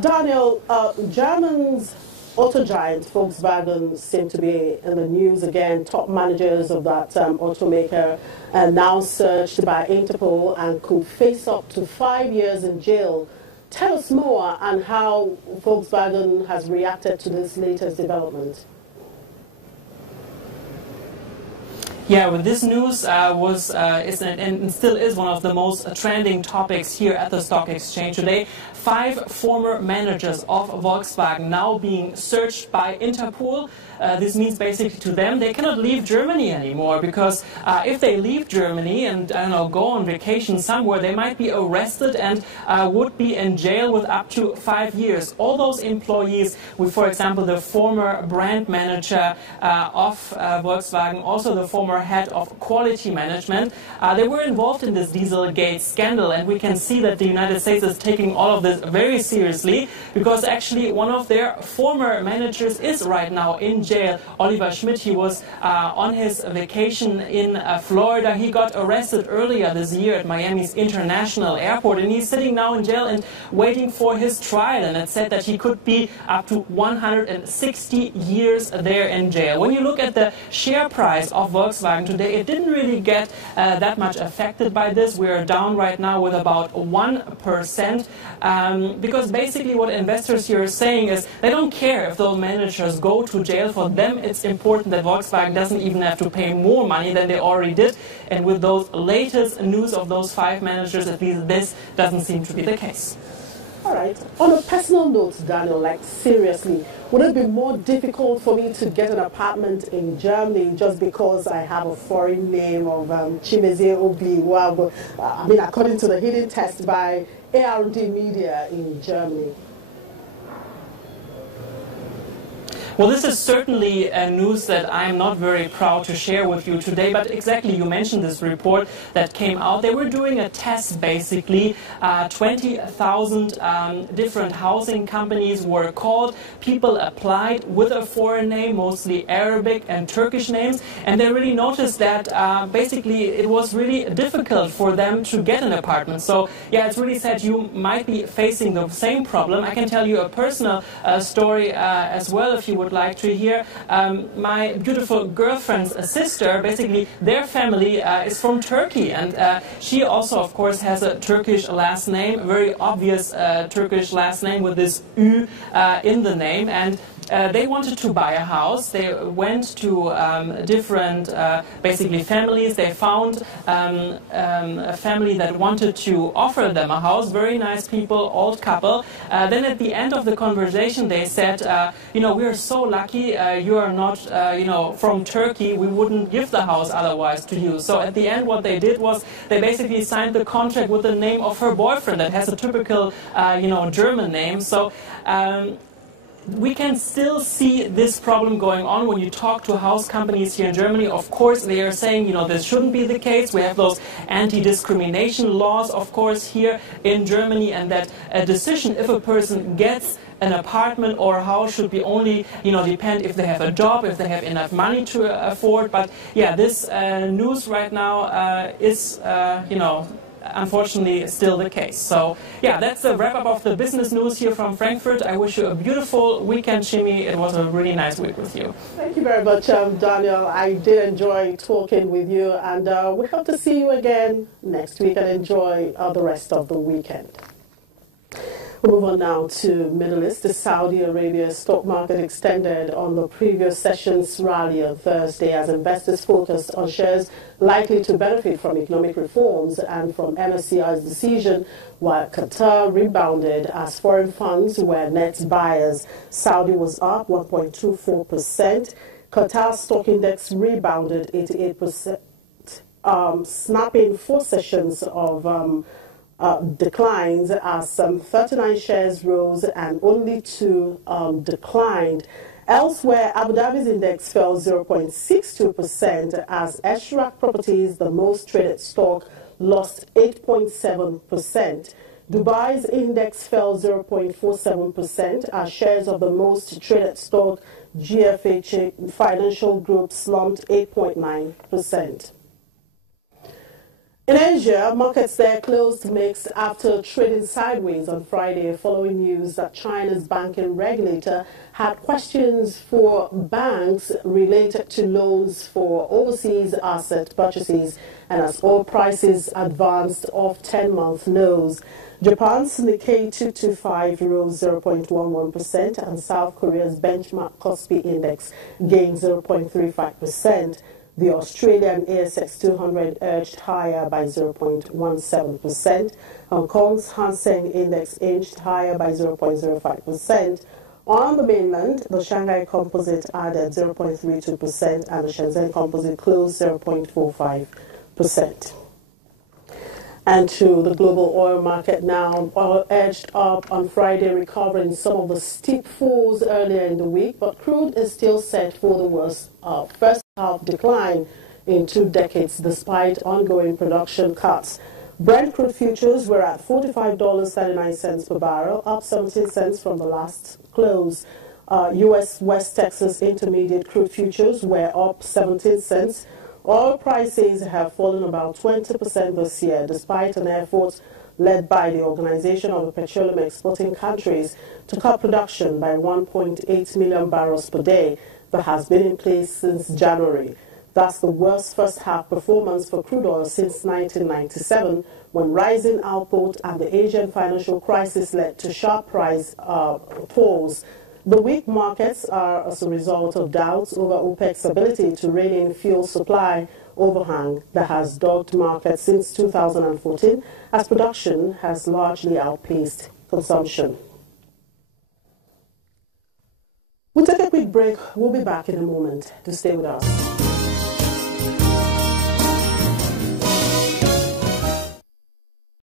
Daniel, German's auto giant Volkswagen seem to be in the news again. Top managers of that automaker are now searched by Interpol and could face up to 5 years in jail. Tell us more on how Volkswagen has reacted to this latest development. Yeah, well, this news is and still is one of the most trending topics here at the stock exchange today. 5 former managers of Volkswagen now being searched by Interpol. This means basically to them they cannot leave Germany anymore, because if they leave Germany and go on vacation somewhere, they might be arrested and would be in jail with up to 5 years. All those employees, with, for example, the former brand manager of Volkswagen, also the former head of quality management, they were involved in this Dieselgate scandal, and we can see that the United States is taking all of this very seriously, because actually one of their former managers is right now in jail. Oliver Schmidt, he was on his vacation in Florida. He got arrested earlier this year at Miami's International Airport, and he's sitting now in jail and waiting for his trial, and it said that he could be up to 160 years there in jail. When you look at the share price of Volkswagen today, it didn't really get that much affected by this. We're down right now with about 1%, because basically what investors here are saying is they don't care if those managers go to jail. For them, it's important that Volkswagen doesn't even have to pay more money than they already did. And with those latest news of those 5 managers, at least this doesn't seem to be the case. All right. On a personal note, Daniel, like seriously, would it be more difficult for me to get an apartment in Germany just because I have a foreign name of Chimezie Obi? Well, I mean, according to the hidden test by ARD Media in Germany. Well, this is certainly a news that I'm not very proud to share with you today, but exactly, you mentioned this report that came out. They were doing a test, basically. 20,000 different housing companies were called. People applied with a foreign name, mostly Arabic and Turkish names, and they really noticed that basically it was really difficult for them to get an apartment. So, yeah, it's really sad. You might be facing the same problem. I can tell you a personal story as well, if you would like to hear. My beautiful girlfriend's sister, basically their family is from Turkey, and she also, of course, has a Turkish last name, a very obvious Turkish last name with this Ü in the name, and they wanted to buy a house. They went to different, basically, families. They found a family that wanted to offer them a house. Very nice people, old couple. Then at the end of the conversation, they said, we are so lucky you are not, from Turkey. We wouldn't give the house otherwise to you. So at the end, what they did was they basically signed the contract with the name of her boyfriend that has a typical, German name. So we can still see this problem going on when you talk to house companies here in Germany. Of course, they are saying, this shouldn't be the case. We have those anti-discrimination laws, of course, here in Germany, and that a decision if a person gets an apartment or a house should be only, depend if they have a job, if they have enough money to afford. But yeah, this news right now is, unfortunately still the case. So yeah, that's the wrap up of the business news here from Frankfurt. I wish you a beautiful weekend, Shimi. It was a really nice week with you. Thank you very much, Daniel. I did enjoy talking with you, and we hope to see you again next week, and enjoy the rest of the weekend. We'll move on now to Middle East. The Saudi Arabia stock market extended on the previous session's rally on Thursday as investors focused on shares likely to benefit from economic reforms and from NSE's decision, while Qatar rebounded as foreign funds were net buyers. Saudi was up 1.24%. Qatar's stock index rebounded 88%, snapping 4 sessions of declines as 39 shares rose and only 2 declined. Elsewhere, Abu Dhabi's index fell 0.62% as Ashrak Properties, the most traded stock, lost 8.7%. Dubai's index fell 0.47% as shares of the most traded stock, GFH Financial Group, slumped 8.9%. In Asia, markets there closed mixed after trading sideways on Friday following news that China's banking regulator had questions for banks related to loans for overseas asset purchases and as oil prices advanced off 10-month lows. Japan's Nikkei 225 rose 0.11% and South Korea's benchmark Kospi index gained 0.35%. The Australian ASX 200 edged higher by 0.17%. Hong Kong's Hang Seng index inched higher by 0.05%. On the mainland, the Shanghai Composite added 0.32% and the Shenzhen Composite closed 0.45%. And to the global oil market now. Oil edged up on Friday, recovering some of the steep falls earlier in the week, but crude is still set for the worst first half decline in 2 decades despite ongoing production cuts. Brent crude futures were at $45.39 per barrel, up 17 cents from the last close. U.S. West Texas Intermediate crude futures were up 17 cents. Oil prices have fallen about 20% this year, despite an effort led by the Organization of the Petroleum Exporting Countries to cut production by 1.8 million barrels per day that has been in place since January. That's the worst first-half performance for crude oil since 1997, when rising output and the Asian financial crisis led to sharp price falls. The weak markets are as a result of doubts over OPEC's ability to rein in fuel supply overhang that has dogged markets since 2014, as production has largely outpaced consumption. We'll take a quick break. We'll be back in a moment. To stay with us.